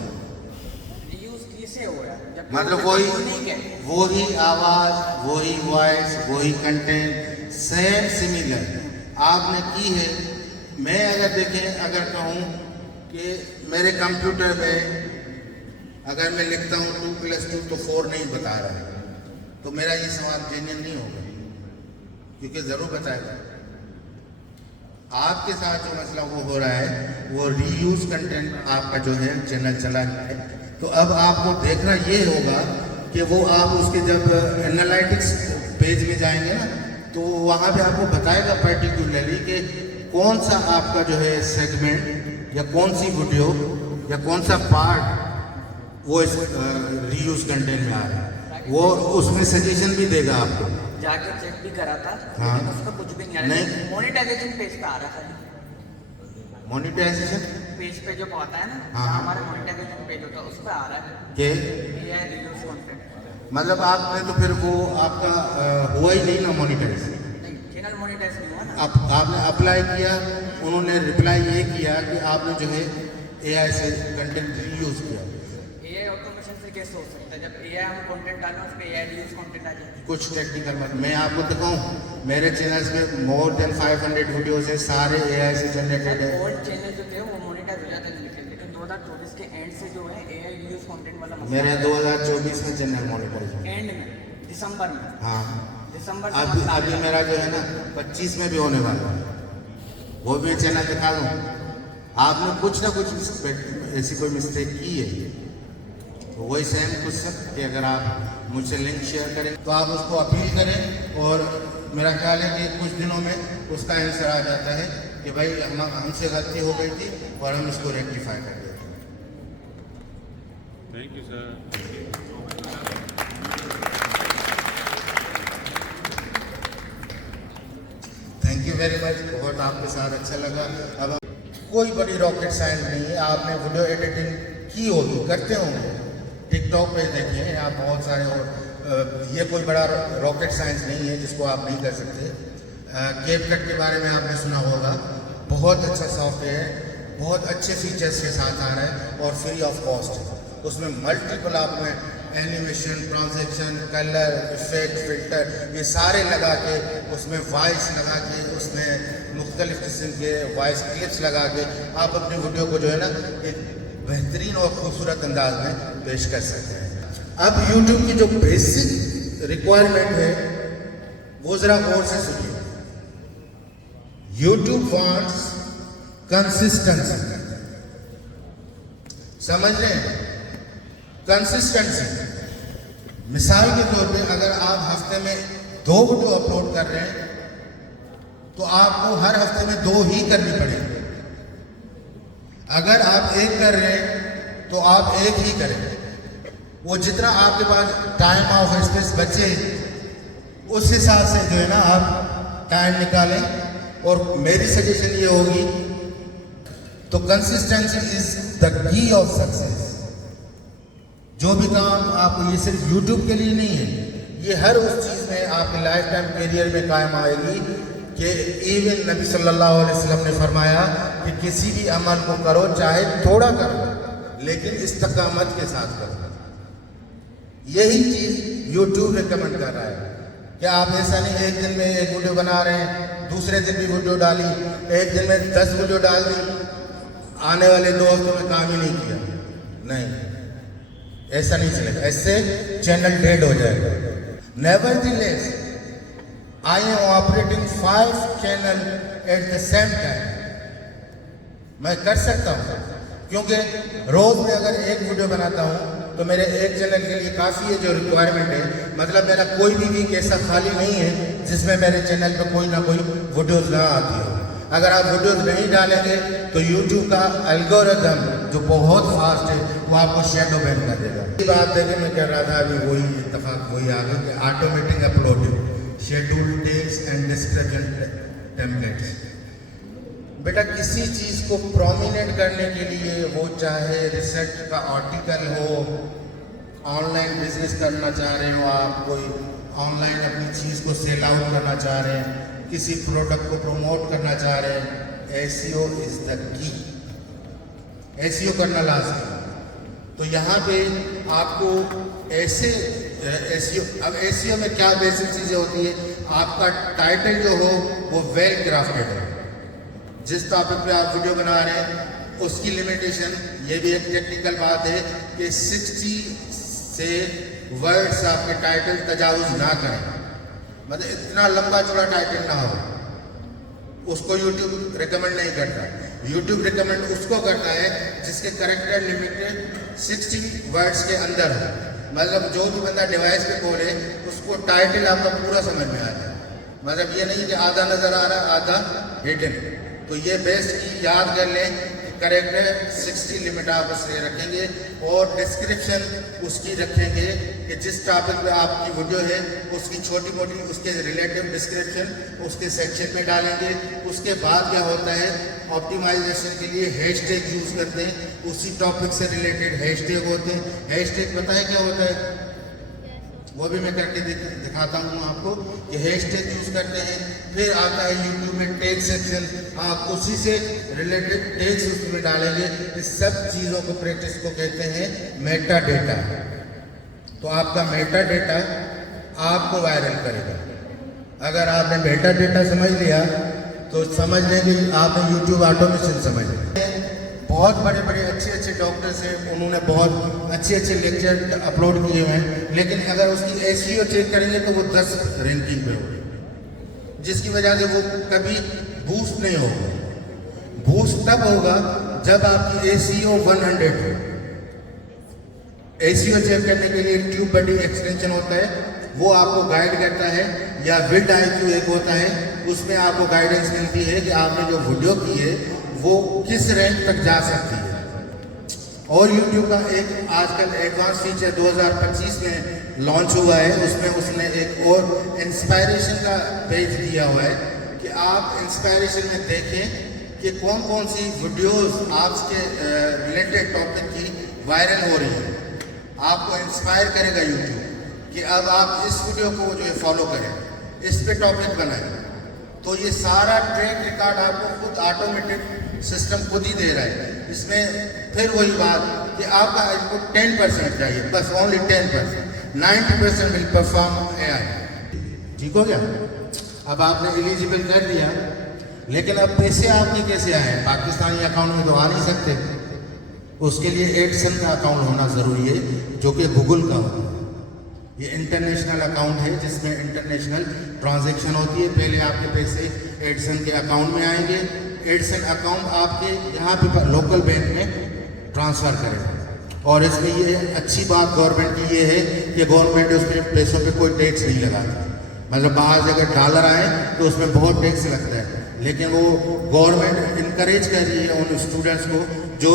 रीयूज किसे हो रहा है? मतलब वही आवाज़, वही वॉइस, वही कंटेंट, सेम सिमिलर आपने की है। मैं अगर देखें, अगर कहूँ कि मेरे कंप्यूटर में अगर मैं लिखता हूँ 2 + 2 तो 4 नहीं बता रहा है, तो मेरा ये सवाल जेन्युइन नहीं होगा, क्योंकि ज़रूर बताएगा। आपके साथ जो मसला वो हो रहा है वो रीयूज कंटेंट आपका जो है चैनल चला है। तो अब आपको देखना ये होगा कि वो आप उसके जब एनालिटिक्स पेज में जाएंगे ना, तो वहाँ पे आपको बताएगा पर्टिकुलरली कि कौन सा आपका जो है सेगमेंट या कौन सी वीडियो या कौन सा पार्ट वो इस रीयूज कंटेंट में आ रहा है। वो उसमें सजेशन भी देगा आपको। जाके चेक भी करा था, हाँ। लेकिन उसका कुछ भी नहीं आ रहा है। मोनेटाइजेशन पेज पे आ रहा था। मोनेटाइजेशन पेज पे जो आता है ना, हाँ। हमारा मोनेटाइजेशन पेज होता है उस पर आ रहा है कि AI रीयूज कंटेंट। मतलब आपने तो फिर वो आपका हुआ ही नहीं ना मोनेटाइज। नहीं, चैनल मोनेटाइज नहीं हुआ ना। आपने अप्लाई किया, उन्होंने रिप्लाई ये किया कि आपने जो है AI से कंटेंट रीयूज किया। AI ऑटोमेशन से कैसे हो सकता है? जब AI हम कंटेंट डालें उस पर AI रीयूज कंटेंट आ जाए। कुछ टेक्निकल बात मैं आपको दिखाऊं, मेरे चैनल्स में मोर देन 500 वीडियोस है, सारे AI से जनरेटेड है। ओल्ड चैनल जो थे वो मोनेटाइज हो जाते हैं, लेकिन 2024 के एंड से जो है AI रीयूज कंटेंट वाला मसला मेरे 2024 में चैनल मोनेटाइज है। एंड में दिसंबर में, हाँ, दिसंबर से अभी मसला अभी आ मेरा जो है ना 25 में भी होने वाला है, वो भी चैनल दिखा दूँ। आपने कुछ ना कुछ ऐसी कोई मिस्टेक की है, तो वही सेम क्वेश्चन कि अगर आप मुझसे लिंक शेयर करें तो आप उसको अपील करें, और मेरा ख्याल है कि कुछ दिनों में उसका आंसर आ जाता है कि भाई हमसे गलती हो गई थी और हम इसको रेक्टिफाई कर देते हैं। Thank you sir. Thank you very much, बहुत आपके साथ अच्छा लगा। अब कोई बड़ी रॉकेट साइंस नहीं है, आपने वीडियो एडिटिंग की होगी, करते होंगे, टिकटॉक पे देखें, आप बहुत सारे और ये कोई बड़ा रॉकेट साइंस नहीं है जिसको आप नहीं कर सकते। कैपकट के बारे में आपने सुना होगा, बहुत अच्छा सॉफ्टवेयर है, बहुत अच्छे फीचर्स के साथ आ रहा है और फ्री ऑफ कॉस्ट है। उसमें मल्टीपल आप में animation, transaction, colour, effect, filter, ये सारे लगा के, उसमें वॉइस लगा के, उसमें मुख्तलिफ किस्म के वॉइस क्लिप्स लगा के आप अपनी वीडियो को जो है ना एक बेहतरीन और खूबसूरत अंदाज में पेश कर सकते हैं। अब YouTube की जो बेसिक रिक्वायरमेंट है वो ज़रा गौर से सुनिए। YouTube wants कंसिस्टेंसी, समझ रहे हैं? कंसिस्टेंसी, मिसाल के तौर पे अगर आप हफ्ते में 2 वीडियो अपलोड कर रहे हैं तो आपको हर हफ्ते में 2 ही करनी पड़ेगी। अगर आप 1 कर रहे हैं तो आप 1 ही करें। वो जितना आपके पास टाइम ऑफ स्पेस बचे उस हिसाब से जो है ना आप टाइम निकालें। और मेरी सजेशन ये होगी, तो consistency is the key of success. जो भी काम आपको, ये सिर्फ YouTube के लिए नहीं है, ये हर उस चीज़ में आपके लाइफ टाइम करियर में कायम आएगी कि इवन नबी सल्लल्लाहु अलैहि वसल्लम ने फरमाया कि किसी भी अमल को करो, चाहे थोड़ा करो, लेकिन इस्तकामत के साथ करो। यही चीज़ YouTube रिकमेंड कर रहा है कि आप ऐसा नहीं एक दिन में एक वीडियो बना रहे हैं, दूसरे दिन भी वीडियो डाली, एक दिन में 10 वीडियो डाल दी, आने वाले 2 हफ्तों में काम ही नहीं किया। नहीं, ऐसा नहीं चलेगा, ऐसे चैनल डेड हो जाएगा। Nevertheless I am operating 5 channel at the same time. मैं कर सकता हूँ क्योंकि रोज में अगर एक वीडियो बनाता हूँ तो मेरे एक चैनल के लिए काफ़ी है जो रिक्वायरमेंट है। मतलब मेरा कोई भी वीक ऐसा खाली नहीं है जिसमें मेरे चैनल पे कोई ना कोई वीडियोस ना आती हो। अगर आप वीडियोस नहीं डालेंगे तो YouTube का एल्गोरिथम जो बहुत फास्ट है वो आपको शैडो बैन कर देगा। ये बात है कि मैं कह रहा था अभी वही इत्तेफाक वही आ गया कि automatic uploading, schedule text and description templates. बेटा किसी चीज़ को प्रोमिनेंट करने के लिए, वो चाहे रिसर्च का आर्टिकल हो, ऑनलाइन बिजनेस करना चाह रहे हो आप, कोई ऑनलाइन अपनी चीज़ को सेल आउट करना चाह रहे हैं, किसी प्रोडक्ट को प्रमोट करना चाह रहे हैं, SEO is the key. SEO करना लाजमी। तो यहाँ पे आपको ऐसे SEO, अब SEO में क्या बेसिक चीज़ें होती है, आपका टाइटल जो हो वो वेल क्राफ्टेड हो। जिस टॉपिक पे आप वीडियो बना रहे हैं उसकी लिमिटेशन, ये भी एक टेक्निकल बात है कि 60 से वर्ड्स आपके टाइटल तजावुज ना करें। मतलब इतना लंबा चौड़ा टाइटल ना हो, उसको YouTube रिकमेंड नहीं करता। YouTube रिकमेंड उसको करता है जिसके करेक्टर लिमिटेड 60 वर्ड्स के अंदर हो। मतलब जो भी बंदा डिवाइस पे बोले उसको टाइटल आपका पूरा समझ में आ जाए। मतलब ये नहीं कि आधा नज़र आ रहा है आधा हिडन। तो ये बेस्ट की याद कर लें, करेक्टर 60 लिमिट आप उससे रखेंगे और डिस्क्रिप्शन उसकी रखेंगे कि जिस टॉपिक पे आपकी वीडियो है उसकी छोटी मोटी उसके रिलेटिव डिस्क्रिप्शन उसके सेक्शन में डालेंगे। उसके बाद क्या होता है, ऑप्टिमाइजेशन के लिए हैशटैग यूज़ करते हैं, उसी टॉपिक से रिलेटेड हैशटैग होते हैं। हैशटैग पता है क्या होता है, वो भी मैं करके दिखाता हूँ आपको कि हैशटैग यूज़ करते हैं। फिर आता है YouTube में टैग सेक्शन, आप उसी से रिलेटेड टैग्स उसमें डालेंगे। इस सब चीज़ों को प्रैक्टिस को कहते हैं मेटा डेटा। तो आपका मेटा डेटा आपको वायरल करेगा। अगर आपने मेटा डेटा समझ लिया तो समझ लें कि आपने YouTube ऑटोमेशन समझ लिया। बहुत बड़े बड़े अच्छे अच्छे डॉक्टर्स हैं, उन्होंने बहुत अच्छे अच्छे लेक्चर अपलोड किए हुए हैं, लेकिन अगर उसकी SEO चेक करेंगे तो वो 10 रैंकिंग पे होगी, जिसकी वजह से वो कभी बूस्ट नहीं होगा। बूस्ट तब होगा जब आपकी SEO 100 हो। SEO चेक करने के लिए TubeBuddy एक्सटेंशन होता है, वो आपको गाइड करता है, या vidIQ एक होता है, उसमें आपको गाइडेंस मिलती है कि आपने जो वीडियो की है वो किस रैंक तक जा सकती है। और YouTube का एक आजकल एडवांस फीचर 2025 में लॉन्च हुआ है, उसमें उसने एक और इंस्पायरेशन का पेज दिया हुआ है कि आप इंस्पायरेशन में देखें कि कौन कौन सी वीडियोस आपके रिलेटेड टॉपिक की वायरल हो रही है। आपको इंस्पायर करेगा YouTube कि अब आप इस वीडियो को जो है फॉलो करें, इस पे टॉपिक बनाएं, तो ये सारा ट्रैक रिकॉर्ड आपको खुद ऑटोमेटिक सिस्टम खुद ही दे रहा है। इसमें फिर वही बात कि आपका इनपुट 10% चाहिए, बस ओनली 10%, 90% विल परफॉर्म AI। ठीक हो गया? अब आपने एलिजिबल कर दिया, लेकिन अब पैसे आपके कैसे आए हैं? पाकिस्तानी अकाउंट में तो आ नहीं सकते, उसके लिए एडसन का अकाउंट होना ज़रूरी है, जो कि गूगल का होता है। ये इंटरनेशनल अकाउंट है जिसमें इंटरनेशनल ट्रांजैक्शन होती है। पहले आपके पैसे एडसन के अकाउंट में आएंगे, एडसन अकाउंट आपके यहाँ पे लोकल बैंक में ट्रांसफ़र करेगा। और इसमें ये अच्छी बात गवर्नमेंट की ये है कि गवर्नमेंट उसमें पैसों पे कोई टैक्स नहीं लगाती। मतलब बाहर से अगर डॉलर आए तो उसमें बहुत टैक्स लगता है, लेकिन वो गवर्नमेंट इनकरेज कर रही है उन स्टूडेंट्स को जो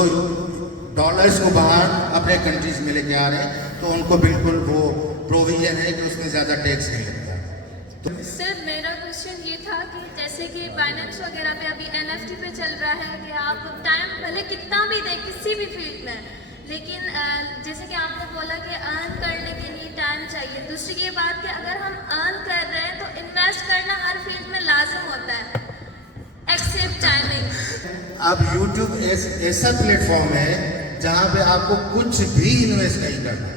डॉलर्स को बाहर अपने कंट्रीज में लेके आ रहे हैं, तो उनको बिल्कुल वो प्रोविजन है कि उसमें ज़्यादा टैक्स नहीं लगता। तो सर मेरा क्वेश्चन ये था कि जैसे कि बाइनेंस वगैरह पे अभी NFT पे चल रहा है कि आप टाइम भले कितना भी दें किसी भी फील्ड में, लेकिन जैसे कि आपने बोला कि अर्न करने के लिए टाइम चाहिए। दूसरी ये बात कि अगर हम अर्न कर रहे हैं तो इन्वेस्ट करना हर फील्ड में लाजिम होता है, एक्सेप्ट टाइमिंग। अब YouTube ऐसा प्लेटफॉर्म है जहाँ पे आपको कुछ भी इन्वेस्ट नहीं करना।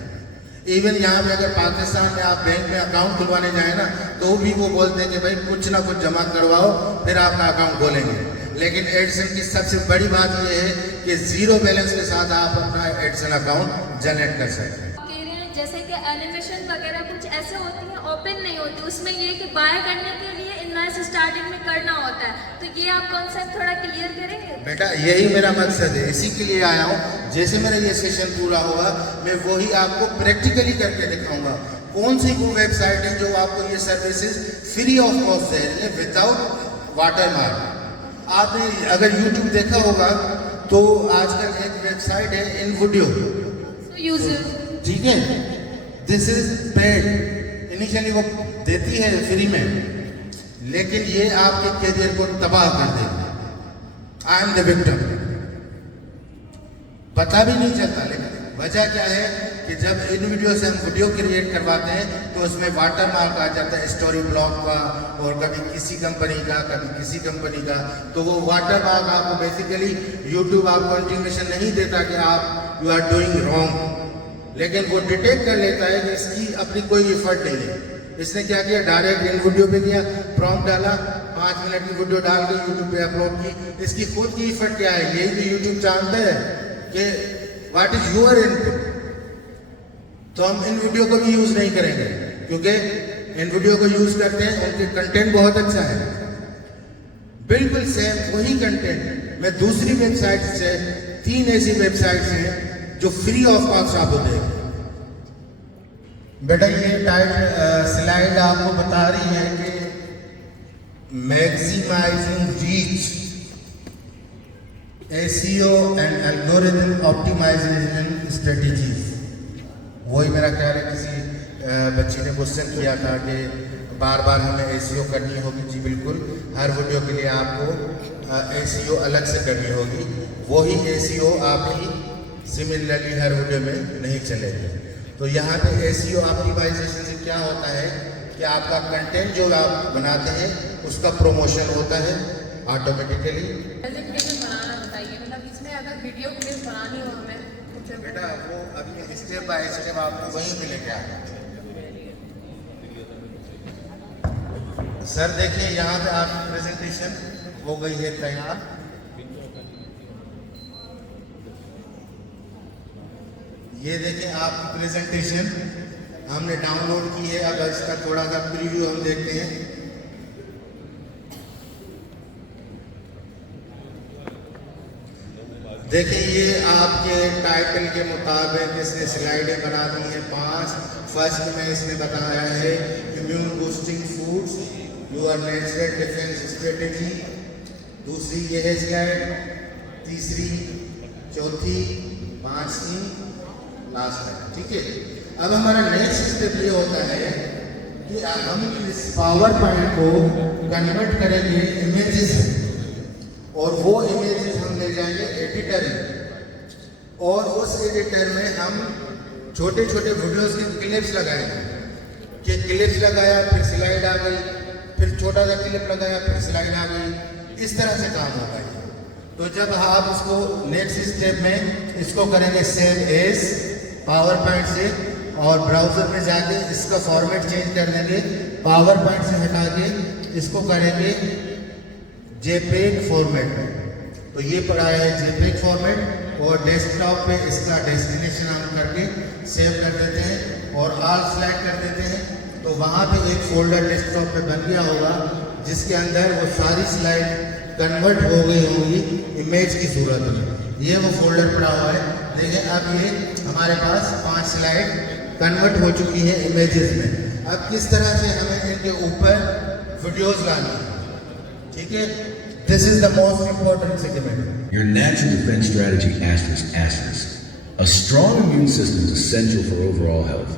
इवन यहाँ पे अगर पाकिस्तान में आप बैंक में अकाउंट खुलवाने जाए ना, तो भी वो बोलते हैं कि भाई कुछ ना कुछ जमा करवाओ फिर आपका अकाउंट खोलेंगे। लेकिन एडसन की सबसे बड़ी बात ये है कि जीरो बैलेंस के साथ आप अपना एडसन अकाउंट जनरेट कर सकते हैं। जैसे कि एनिमेशन वगैरह कुछ ऐसे होती हैं ओपन नहीं होती, उसमें ये कि बाय करने के लिए इन्वेस्ट स्टार्टिंग में करना होता है, तो ये आप कॉन्सेप्ट थोड़ा क्लियर करेंगे? बेटा यही मेरा मकसद है, इसी के लिए आया हूँ। जैसे मेरा ये सेशन पूरा होगा मैं वही आपको प्रैक्टिकली करके दिखाऊंगा। कौन सी वो वेबसाइट है जो आपको ये सर्विसेज फ्री ऑफ कॉस्ट दे रही है विदाउट वाटरमार्क। आपने अगर यूट्यूब देखा होगा तो आजकल एक वेबसाइट है InVideo, ठीक है, दिस इज पेड। इनिशियली वो देती है फ्री में, लेकिन ये आपके करियर को तबाह कर देगी। आई एम द विक्टिम, पता भी नहीं चलता। लेकिन वजह क्या है कि जब इन वीडियो से हम वीडियो क्रिएट करवाते हैं तो उसमें वाटर मार्क आ जाता है स्टोरी ब्लॉग का, और कभी किसी कंपनी का कभी किसी कंपनी का। तो वो वाटर मार्क आपको बेसिकली यूट्यूब आपको इंटीमेशन नहीं देता कि आप यू आर डूइंग रॉन्ग, लेकिन वो डिटेक्ट कर लेता है कि इसकी अपनी कोई एफर्ट नहीं है। इसने क्या किया, डायरेक्ट इन वीडियो पे किया, प्रॉम्प्ट डाला, 5 मिनट की वीडियो डाल के यूट्यूब पे अपलोड की। इसकी खुद की एफर्ट क्या है, यही तो यूट्यूब जानते हैं कि व्हाट इज योर इनपुट। तो हम इन वीडियो को भी यूज नहीं करेंगे, क्योंकि इन वीडियो को यूज करते हैं, उनके कंटेंट बहुत अच्छा है। बिल्कुल सेम वही कंटेंट मैं दूसरी वेबसाइट से, 3 ऐसी वेबसाइट्स हैं जो फ्री ऑफ कॉस्ट आपको देंगे। बेटा ये स्लाइड आपको बता रही है कि maximising reach, SEO and algorithm optimisation strategies. वही मेरा ख्याल है किसी बच्ची ने क्वेश्चन किया था कि बार बार हमें SEO करनी होगी। जी बिल्कुल, हर वीडियो के लिए आपको SEO अलग से करनी होगी। वही SEO आपकी सिमिलरली हर वीडियो में नहीं चलेगी। तो यहाँ पे SEO ऑप्टिमाइजेशन से क्या होता है कि आपका कंटेंट जो आप बनाते हैं उसका प्रमोशन होता है ऑटोमेटिकली। प्रेजेंटेशन बनाना बताइए, मतलब इसमें अगर वीडियो क्लिप बनानी हो हमें कुछ बेटा वो अभी स्टेप बाय स्टेप आपको वहीं मिलेगा। सर देखिए यहाँ पे आपकी प्रेजेंटेशन हो गई है तैयार। ये देखें आपकी प्रेजेंटेशन हमने डाउनलोड की है। अब इसका थोड़ा सा प्रीव्यू हम देखते हैं। देखिए ये आपके टाइटल के मुताबिक इसने स्लाइडें बना दी हैं 5। फर्स्ट में इसने बताया है immune boosting foods your natural defence strategy. दूसरी ये है स्लाइड, तीसरी, चौथी, 5वीं, लास्ट है। ठीक है, अब हमारा नेक्स्ट स्टेप ये होता है कि हम इस पावर पॉइंट को कन्वर्ट करेंगे इमेजेस, और वो इमेजेस हम ले जाएंगे एडिटर में, और उस एडिटर में हम छोटे छोटे वीडियोस के क्लिप्स लगाएंगे। कि क्लिप्स लगाया फिर स्लाइड आ गई, फिर छोटा सा क्लिप लगाया फिर स्लाइड आ गई, इस तरह से काम होगा ये। तो जब आप इसको नेक्स्ट स्टेप में इसको करेंगे सेव एज पावर पॉइंट से, और ब्राउज़र में जाके इसका फॉर्मेट चेंज कर देंगे, पावर पॉइंट से हटा के इसको करेंगे जेपेग फॉर्मेट में। तो ये पड़ा है जेपेग फॉर्मेट, और डेस्कटॉप पे इसका डेस्टिनेशन हम करके सेव कर देते हैं और ऑल सेलेक्ट कर देते हैं। तो वहाँ पे एक फोल्डर डेस्कटॉप पे बन गया होगा जिसके अंदर वो सारी स्लाइड कन्वर्ट हो गई होंगी इमेज की सूरत में। ये वो फोल्डर पड़ा हुआ है, देखें अब ये हमारे पास 5 स्लाइड कन्वर्ट हो चुकी है इमेजेस में। अब किस तरह से हमें इनके ऊपर वीडियोस लानी है, ठीक है, this is the most important segment. Your natural defense strategy ***. A strong immune system is essential for overall health,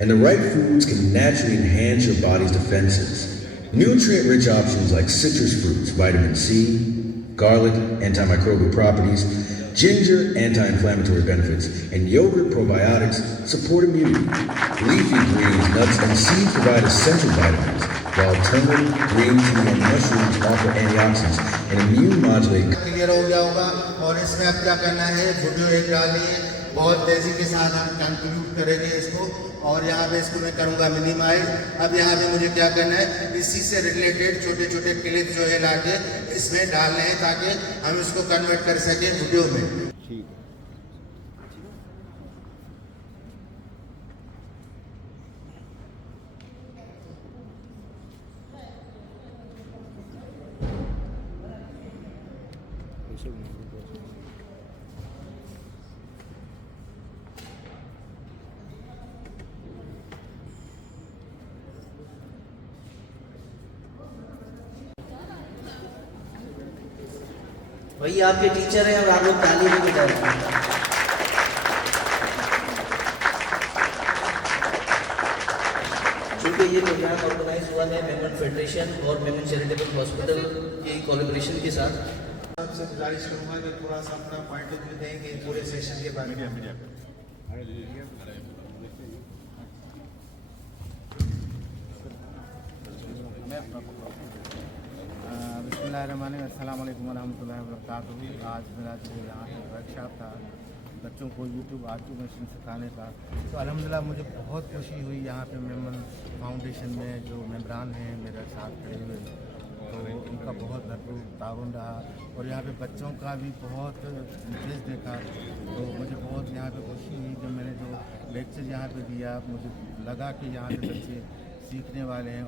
and the right foods can naturally enhance your body's defenses. Nutrient-rich options like citrus fruits, vitamin C, garlic, antimicrobial properties, ginger, anti-inflammatory benefits, and yogurt probiotics support immunity. Leafy greens, nuts, and seeds provide essential vitamins, while turmeric, green tea, and mushrooms offer antioxidants and immune modulating. Clear हो गया होगा। और इसमें अब क्या करना है, वीडियो एक डालनी है, बहुत तेज़ी के साथ हम कंक्लूड करेंगे इसको, और यहाँ पे इसको मैं करूँगा मिनिमाइज। अब यहाँ पे मुझे क्या करना है, इसी से रिलेटेड छोटे छोटे क्लिप जो है लाके इसमें डालने हैं ताकि हम इसको कन्वर्ट कर सकें वीडियो में। वही आपके टीचर हैं और आप लोग ताली भी बजा रहे हैं। क्योंकि ये प्रोग्राम ऑर्गेनाइज हुआ है मेमन फेडरेशन और मेमन चैरिटेबल हॉस्पिटल के कोलैबोरेशन के साथ। आपसे गुजारिश करूँगा कि थोड़ा सा अपना पॉइंट ऑफ व्यू देंगे पूरे सेशन के बारे में। अस्सलाम वालेकुम रहमतुल्लाहि व बरकातुहू। आज मेरा जो यहाँ पे वर्कशॉप था बच्चों को यूट्यूब ऑटोमेशन सिखाने का, तो अल्हम्दुलिल्लाह मुझे बहुत खुशी हुई। यहाँ पे मेमन फाउंडेशन में जो मेम्बरान हैं मेरे साथ खड़े हुए, तो उनका बहुत भरपूर ताउन रहा, और यहाँ पे बच्चों का भी बहुत इंटरेस्ट देखा। तो मुझे बहुत यहाँ पे खुशी हुई जब मैंने जो लेक्चर यहाँ पे दिया, मुझे लगा कि यहाँ पे बच्चे सीखने वाले हैं।